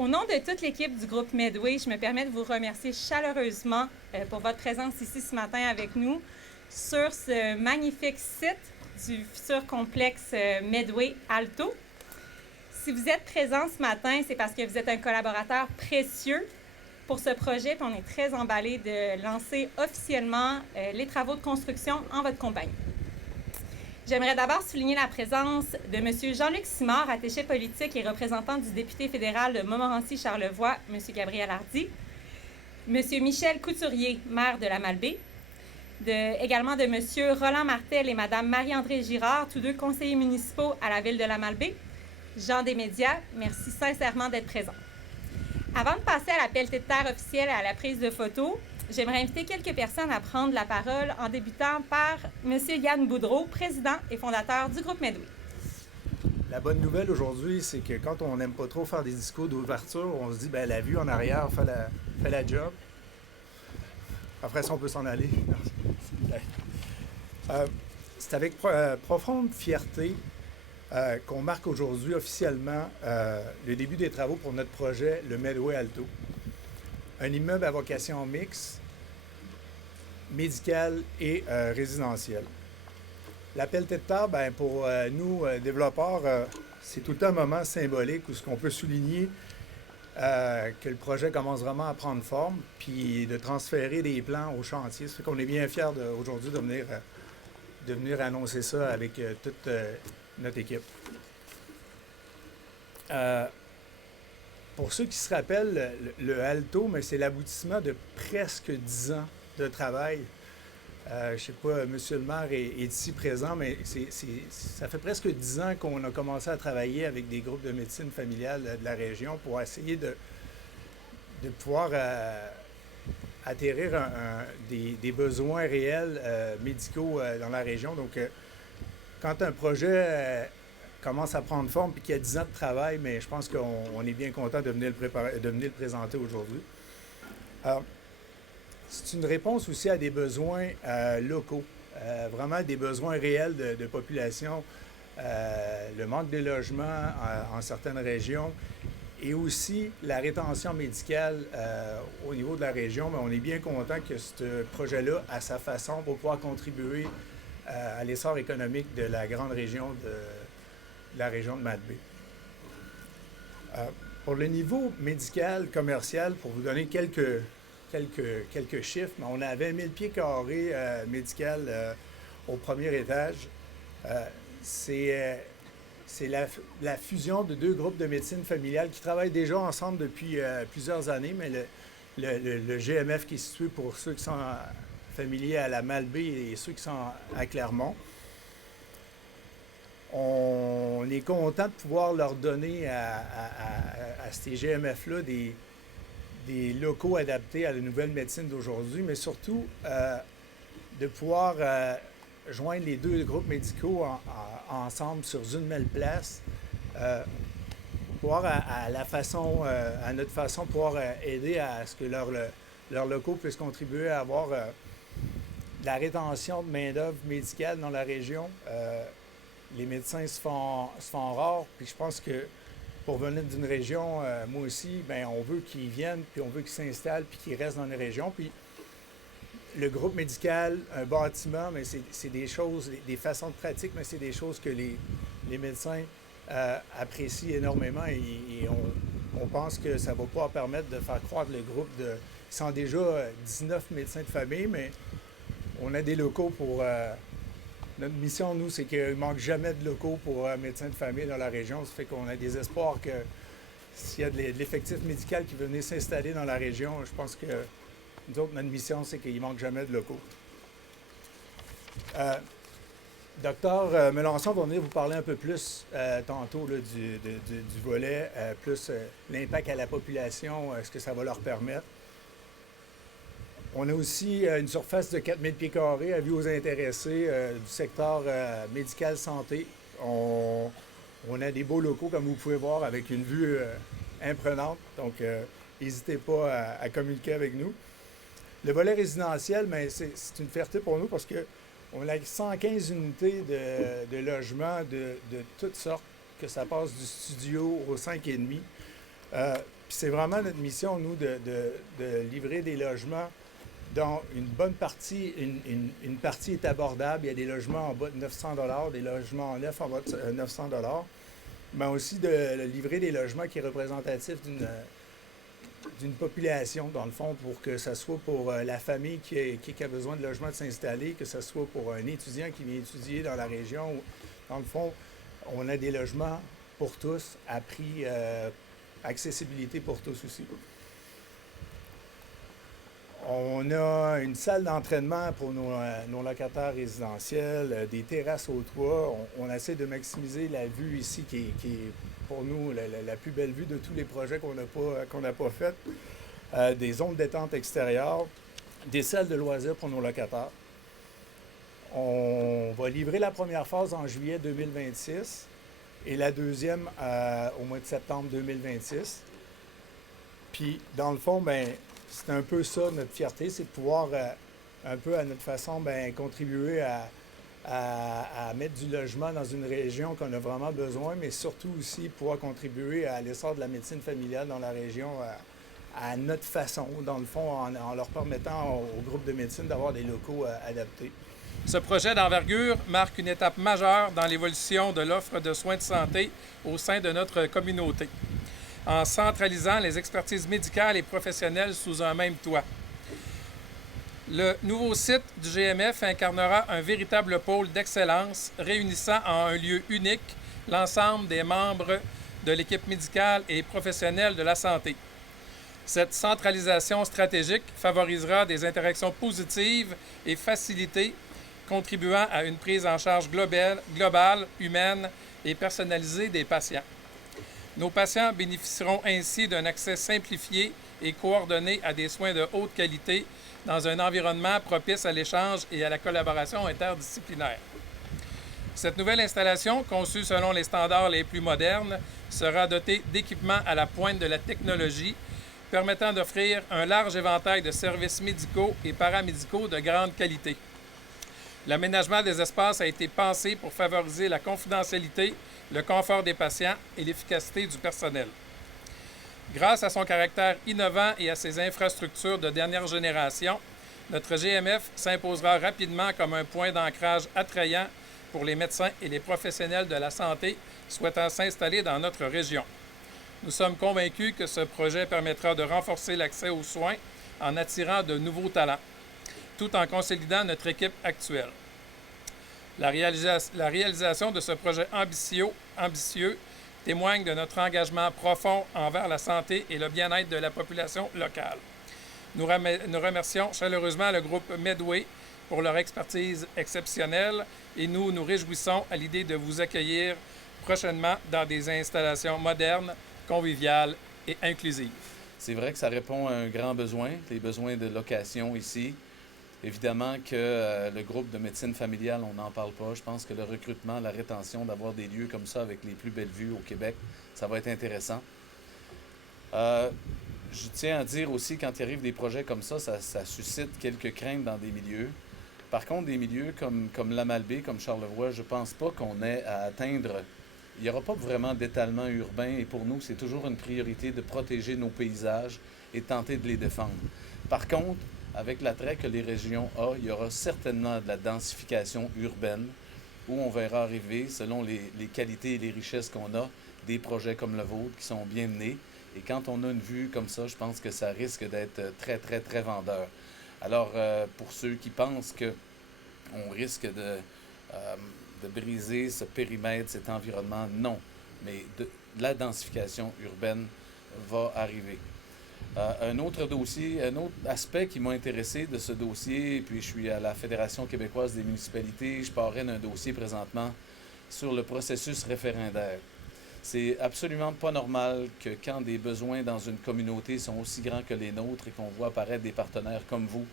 Au nom de toute l'équipe du groupe Medway, je me permets de vous remercier chaleureusement pour votre présence ici ce matin avec nous sur ce magnifique site du futur complexe Medway Alto. Si vous êtes présent ce matin, c'est parce que vous êtes un collaborateur précieux pour ce projet, puis on est très emballés de lancer officiellement les travaux de construction en votre compagnie. J'aimerais d'abord souligner la présence de M. Jean-Luc Simard, attaché politique et représentant du député fédéral de Montmorency-Charlevoix, M. Gabriel Hardy, M. Michel Couturier, maire de la Malbaie, également de M. Roland Martel et Mme Marie-André Girard, tous deux conseillers municipaux à la ville de la Malbaie. Jean des médias, merci sincèrement d'être présent. Avant de passer à la pelletée de terre officielle et à la prise de photos, j'aimerais inviter quelques personnes à prendre la parole en débutant par M. Yann Boudreau, président et fondateur du groupe Medway. La bonne nouvelle aujourd'hui, c'est que quand on n'aime pas trop faire des discours d'ouverture, on se dit, ben la vue en arrière fait la job. Après ça, on peut s'en aller. C'est avec profonde fierté qu'on marque aujourd'hui officiellement le début des travaux pour notre projet, le Medway Alto. Un immeuble à vocation mixte, médicale et résidentielle. La pelletée de terre, ben, pour nous, développeurs, c'est tout le temps un moment symbolique où ce qu'on peut souligner que le projet commence vraiment à prendre forme, puis de transférer des plans au chantier. Ça fait qu'on est bien fiers aujourd'hui de venir annoncer ça avec toute notre équipe. Pour ceux qui se rappellent, le Alto, mais c'est l'aboutissement de presque 10 ans de travail. Je ne sais pas, M. le maire est ici présent, mais ça fait presque 10 ans qu'on a commencé à travailler avec des groupes de médecine familiale de la région pour essayer de pouvoir atterrir des besoins réels médicaux dans la région. Donc, quand un projet commence à prendre forme et qu'il y a 10 ans de travail, mais je pense qu'on est bien content de venir le présenter aujourd'hui. Alors, c'est une réponse aussi à des besoins locaux, vraiment des besoins réels de population, le manque de logements en certaines régions et aussi la rétention médicale au niveau de la région. Mais on est bien content que ce projet-là, à sa façon, va pouvoir contribuer à l'essor économique de la grande région de la région de Malbaie. Pour le niveau médical, commercial, pour vous donner quelques chiffres, mais on avait 1000 pieds carrés médical au premier étage. C'est la fusion de deux groupes de médecine familiale qui travaillent déjà ensemble depuis plusieurs années, mais le GMF qui est situé pour ceux qui sont familiers à la Malbaie et ceux qui sont à Clermont. On est content de pouvoir leur donner à ces GMF-là des locaux adaptés à la nouvelle médecine d'aujourd'hui, mais surtout de pouvoir joindre les deux groupes médicaux ensemble sur une même place, pouvoir à notre façon, pouvoir aider à ce que leurs locaux puissent contribuer à avoir de la rétention de main-d'œuvre médicale dans la région. Les médecins se font rares, puis je pense que pour venir d'une région, moi aussi, ben on veut qu'ils viennent, puis on veut qu'ils s'installent, puis qu'ils restent dans les régions. Puis le groupe médical, un bâtiment, mais c'est des choses, des façons de pratique, mais c'est des choses que les médecins apprécient énormément et on pense que ça va pouvoir permettre de faire croître le groupe Ils sont déjà 19 médecins de famille, mais on a des locaux pour... Notre mission, nous, c'est qu'il ne manque jamais de locaux pour médecins de famille dans la région. Ça fait qu'on a des espoirs que s'il y a de l'effectif médical qui veut venir s'installer dans la région, je pense que nous autres, notre mission, c'est qu'il ne manque jamais de locaux. Docteur Melançon va venir vous parler un peu plus tantôt là, du volet, plus l'impact à la population, ce que ça va leur permettre. On a aussi une surface de 4000 pieds carrés à vue aux intéressés du secteur médical santé. On a des beaux locaux, comme vous pouvez voir, avec une vue imprenante. Donc, n'hésitez pas à communiquer avec nous. Le volet résidentiel, c'est une fierté pour nous parce qu'on a 115 unités de logement de toutes sortes, que ça passe du studio au 5,5. Puis c'est vraiment notre mission, nous, de livrer des logements dont une bonne partie, une partie est abordable. Il y a des logements en bas de 900 $, des logements neufs en bas de 900 $, mais aussi de livrer des logements qui sont représentatifs d'une population, dans le fond, pour que ce soit pour la famille qui a besoin de logement de s'installer, que ce soit pour un étudiant qui vient étudier dans la région. Dans le fond, on a des logements pour tous, à prix, accessibilité pour tous aussi. On a une salle d'entraînement pour nos locataires résidentiels, des terrasses au toit. On essaie de maximiser la vue ici, qui est pour nous la plus belle vue de tous les projets qu'on n'a pas fait. Des zones de détente extérieures, des salles de loisirs pour nos locataires. On va livrer la première phase en juillet 2026 et la deuxième au mois de septembre 2026. Puis, dans le fond, ben, c'est un peu ça notre fierté, c'est de pouvoir, un peu à notre façon, ben, contribuer à mettre du logement dans une région qu'on a vraiment besoin, mais surtout aussi pouvoir contribuer à l'essor de la médecine familiale dans la région à notre façon, dans le fond, en leur permettant au groupe de médecine d'avoir des locaux adaptés. Ce projet d'envergure marque une étape majeure dans l'évolution de l'offre de soins de santé au sein de notre communauté, en centralisant les expertises médicales et professionnelles sous un même toit. Le nouveau site du GMF incarnera un véritable pôle d'excellence réunissant en un lieu unique l'ensemble des membres de l'équipe médicale et professionnelle de la santé. Cette centralisation stratégique favorisera des interactions positives et facilitées, contribuant à une prise en charge globale, humaine et personnalisée des patients. Nos patients bénéficieront ainsi d'un accès simplifié et coordonné à des soins de haute qualité dans un environnement propice à l'échange et à la collaboration interdisciplinaire. Cette nouvelle installation, conçue selon les standards les plus modernes, sera dotée d'équipements à la pointe de la technologie, permettant d'offrir un large éventail de services médicaux et paramédicaux de grande qualité. L'aménagement des espaces a été pensé pour favoriser la confidentialité, le confort des patients et l'efficacité du personnel. Grâce à son caractère innovant et à ses infrastructures de dernière génération, notre GMF s'imposera rapidement comme un point d'ancrage attrayant pour les médecins et les professionnels de la santé souhaitant s'installer dans notre région. Nous sommes convaincus que ce projet permettra de renforcer l'accès aux soins en attirant de nouveaux talents, tout en consolidant notre équipe actuelle. La réalisation de ce projet ambitieux témoigne de notre engagement profond envers la santé et le bien-être de la population locale. Nous remercions chaleureusement le groupe Medway pour leur expertise exceptionnelle et nous nous réjouissons à l'idée de vous accueillir prochainement dans des installations modernes, conviviales et inclusives. C'est vrai que ça répond à un grand besoin, les besoins de location ici. Évidemment que le groupe de médecine familiale, on n'en parle pas. Je pense que le recrutement, la rétention, d'avoir des lieux comme ça avec les plus belles vues au Québec, ça va être intéressant. Je tiens à dire aussi, quand il arrive des projets comme ça suscite quelques craintes dans des milieux. Par contre, des milieux comme l'Amalbaie, comme Charlevoix, je pense pas qu'on ait à atteindre. Il n'y aura pas vraiment d'étalement urbain et pour nous, c'est toujours une priorité de protéger nos paysages et tenter de les défendre. Par contre, avec l'attrait que les régions ont, il y aura certainement de la densification urbaine où on verra arriver, selon les qualités et les richesses qu'on a, des projets comme le vôtre qui sont bien menés. Et quand on a une vue comme ça, je pense que ça risque d'être très, très, très vendeur. Alors, pour ceux qui pensent qu'on risque de briser ce périmètre, cet environnement, non. Mais la densification urbaine va arriver. Un autre aspect qui m'a intéressé de ce dossier, puis je suis à la Fédération québécoise des municipalités, je parraine un dossier présentement sur le processus référendaire. C'est absolument pas normal que quand des besoins dans une communauté sont aussi grands que les nôtres et qu'on voit apparaître des partenaires comme vous,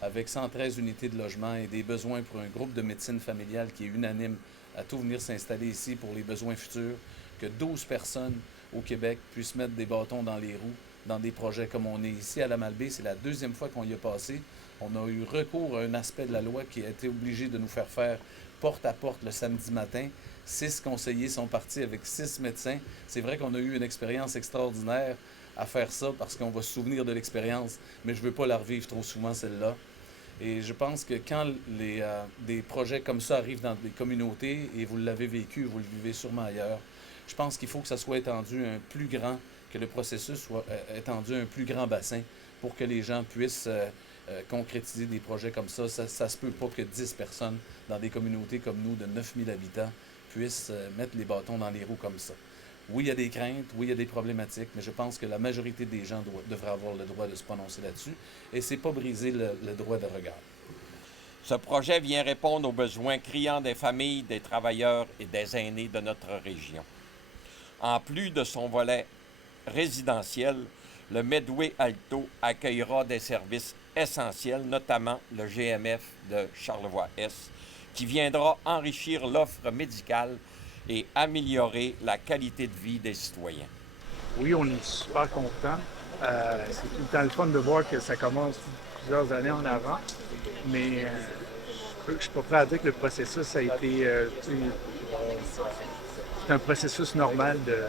avec 113 unités de logement et des besoins pour un groupe de médecine familiale qui est unanime à tout venir s'installer ici pour les besoins futurs, que 12 personnes au Québec puissent mettre des bâtons dans les roues dans des projets comme on est ici à l'Amalbaie. C'est la deuxième fois qu'on y a passé. On a eu recours à un aspect de la loi qui a été obligé de nous faire faire porte à porte le samedi matin. 6 conseillers sont partis avec 6 médecins. C'est vrai qu'on a eu une expérience extraordinaire à faire ça parce qu'on va se souvenir de l'expérience, mais je ne veux pas la revivre trop souvent, celle-là. Et je pense que quand des projets comme ça arrivent dans des communautés, et vous l'avez vécu, vous le vivez sûrement ailleurs, je pense qu'il faut que ça soit étendu un plus grand, que le processus soit étendu à un plus grand bassin pour que les gens puissent concrétiser des projets comme ça. Ça se peut pas que 10 personnes dans des communautés comme nous, de 9000 habitants, puissent mettre les bâtons dans les roues comme ça. Oui, il y a des craintes, oui, il y a des problématiques, mais je pense que la majorité des gens devraient avoir le droit de se prononcer là-dessus, et c'est pas briser le droit de regard. Ce projet vient répondre aux besoins criants des familles, des travailleurs et des aînés de notre région. En plus de son volet résidentiel, le Medway Alto accueillera des services essentiels, notamment le GMF de Charlevoix-Est, qui viendra enrichir l'offre médicale et améliorer la qualité de vie des citoyens. Oui, on est super contents. C'est tout le temps le fun de voir que ça commence plusieurs années en avant, mais je ne suis pas prêt à dire que le processus a été... c'est un processus normal de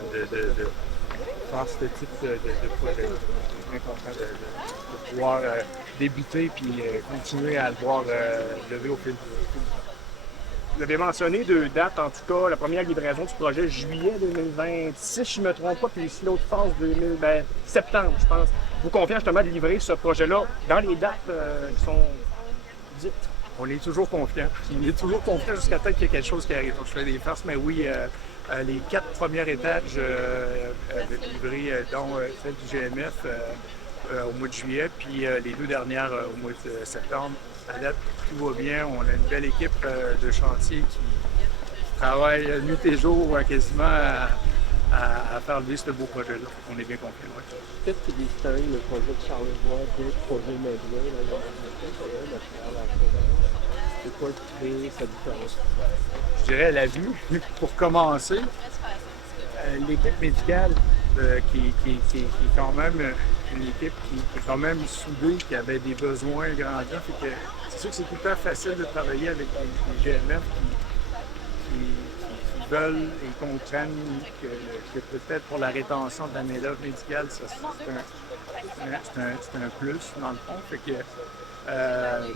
faire ce type de projet. Je suis bien content de pouvoir débuter puis continuer à le voir lever au fil du temps. Vous avez mentionné 2 dates, en tout cas, la première livraison du projet, juillet 2026, si je ne me trompe pas, puis ici l'autre phase, septembre, je pense. Vous confiez justement de livrer ce projet-là dans les dates qui sont dites. On est toujours confiant. On est toujours confiant jusqu'à temps qu'il y ait quelque chose qui arrive. Donc, je fais des farces, mais oui, les 4 premiers étages livrés, dont celle du GMF au mois de juillet, puis les 2 dernières au mois de septembre. À date, tout va bien. On a une belle équipe de chantier qui travaille nuit et jour quasiment à faire lever ce beau projet-là. On est bien confiants. Ouais. Qu'est-ce qui distingue le projet de Charlevoix des projets Medway? C'est quoi qui fait sa différence? Je dirais la vue. Pour commencer, l'équipe médicale qui est quand même une équipe qui est quand même soudée, qui avait des besoins grandissants. C'est sûr que c'est tout le temps facile de travailler avec les GMF qui veulent et comprennent que peut-être pour la rétention de la main-d'œuvre médicale, ça, c'est un plus dans le fond. Fait que,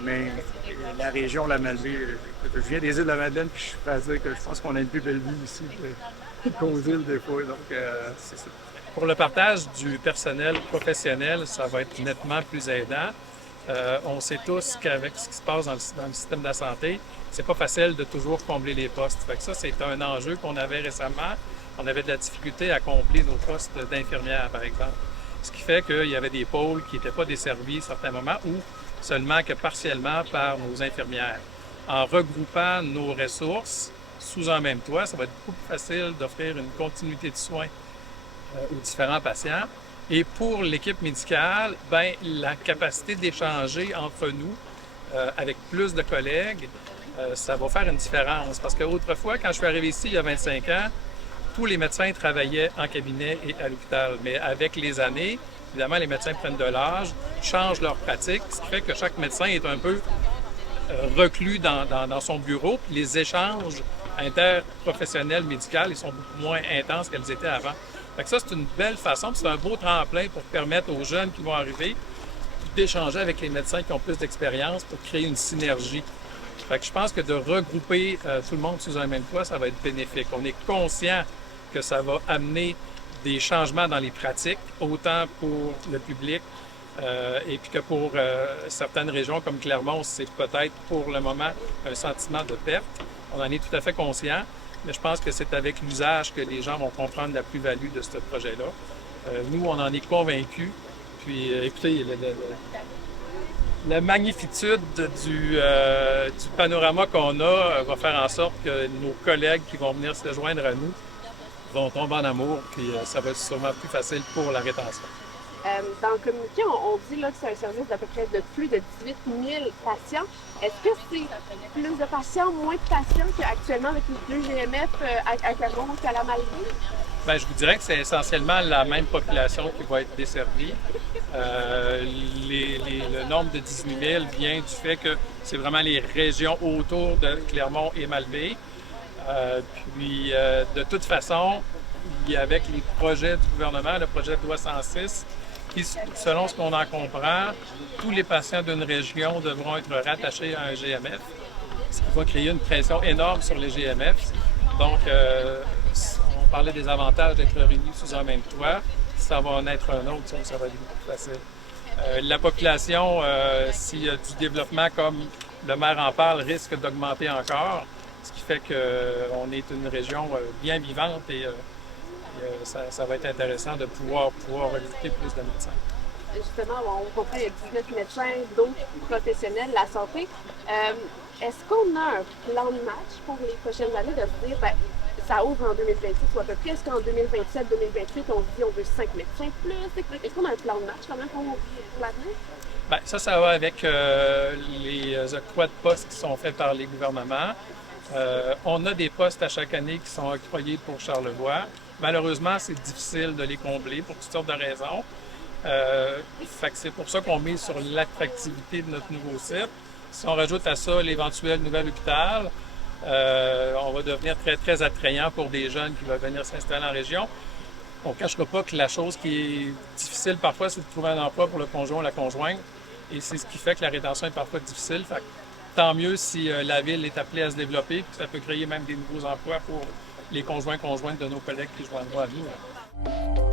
mais la région, la Malbaie, je viens des îles de la Madeleine, puis je suis prêt à dire que je pense qu'on a une plus belle vue ici qu'aux îles des fois. Donc, c'est ça. Pour le partage du personnel professionnel, ça va être nettement plus aidant. On sait tous qu'avec ce qui se passe dans le système de la santé, c'est pas facile de toujours combler les postes. Fait que ça, c'est un enjeu qu'on avait récemment. On avait de la difficulté à combler nos postes d'infirmières, par exemple. Ce qui fait qu'il y avait des pôles qui n'étaient pas desservis à certains moments ou seulement que partiellement par nos infirmières. En regroupant nos ressources sous un même toit, ça va être beaucoup plus facile d'offrir une continuité de soins aux différents patients. Et pour l'équipe médicale, ben, la capacité d'échanger entre nous avec plus de collègues, ça va faire une différence. Parce qu'autrefois, quand je suis arrivé ici il y a 25 ans, tous les médecins travaillaient en cabinet et à l'hôpital. Mais avec les années, évidemment, les médecins prennent de l'âge, changent leur pratique, ce qui fait que chaque médecin est un peu reclus dans son bureau. Puis les échanges interprofessionnels médicaux, ils sont beaucoup moins intenses qu'elles étaient avant. Fait que ça, c'est une belle façon, c'est un beau tremplin pour permettre aux jeunes qui vont arriver d'échanger avec les médecins qui ont plus d'expérience pour créer une synergie. Fait que je pense que de regrouper tout le monde sous un même toit, ça va être bénéfique. On est conscient que ça va amener des changements dans les pratiques, autant pour le public et puis que pour certaines régions comme Clermont, c'est peut-être pour le moment un sentiment de perte. On en est tout à fait conscient. Mais je pense que c'est avec l'usage que les gens vont comprendre la plus-value de ce projet-là. Nous, on en est convaincus. Puis, écoutez, la magnitude du panorama qu'on a va faire en sorte que nos collègues qui vont venir se joindre à nous vont tomber en amour, puis ça va être sûrement plus facile pour la rétention. Dans le communiqué, on dit là, que c'est un service d'à peu près de plus de 18 000 patients. Est-ce que c'est plus de patients, moins de patients qu'actuellement avec les 2 GMF à Clermont qu'à la Malbaie? Bien, je vous dirais que c'est essentiellement la même population qui va être desservie. Le nombre de 18 000 vient du fait que c'est vraiment les régions autour de Clermont et Malbaie. De toute façon, avec les projets du gouvernement, le projet de loi 106, qui, selon ce qu'on en comprend, tous les patients d'une région devront être rattachés à un GMF, ce qui va créer une pression énorme sur les GMF. Donc, on parlait des avantages d'être réunis sous un même toit. Ça va en être un autre, ça va être beaucoup plus facile. La population, s'il y a du développement comme le maire en parle, risque d'augmenter encore, ce qui fait qu'on est une région bien vivante et ça va être intéressant de pouvoir recruter plus de médecins. Justement, on comprend qu'il y a 19 médecins, d'autres professionnels de la santé. Est-ce qu'on a un plan de match pour les prochaines années de se dire, ben, ça ouvre en 2026 ou à peu près, est-ce qu'en 2027, 2028, on se dit on veut 5 médecins plus? Est-ce qu'on a un plan de match quand même pour l'avenir? Bien, ça va avec les octrois de postes qui sont faits par les gouvernements. On a des postes à chaque année qui sont octroyés pour Charlevoix. Malheureusement, c'est difficile de les combler pour toutes sortes de raisons. Fait que c'est pour ça qu'on mise sur l'attractivité de notre nouveau site. Si on rajoute à ça l'éventuel nouvel hôpital, on va devenir très, très attrayant pour des jeunes qui veulent venir s'installer en région. On ne cachera pas que la chose qui est difficile parfois, c'est de trouver un emploi pour le conjoint ou la conjointe. Et c'est ce qui fait que la rétention est parfois difficile. Fait que tant mieux si la ville est appelée à se développer, puis ça peut créer même des nouveaux emplois pour les conjoints-conjointes de nos collègues qui joindront à nous.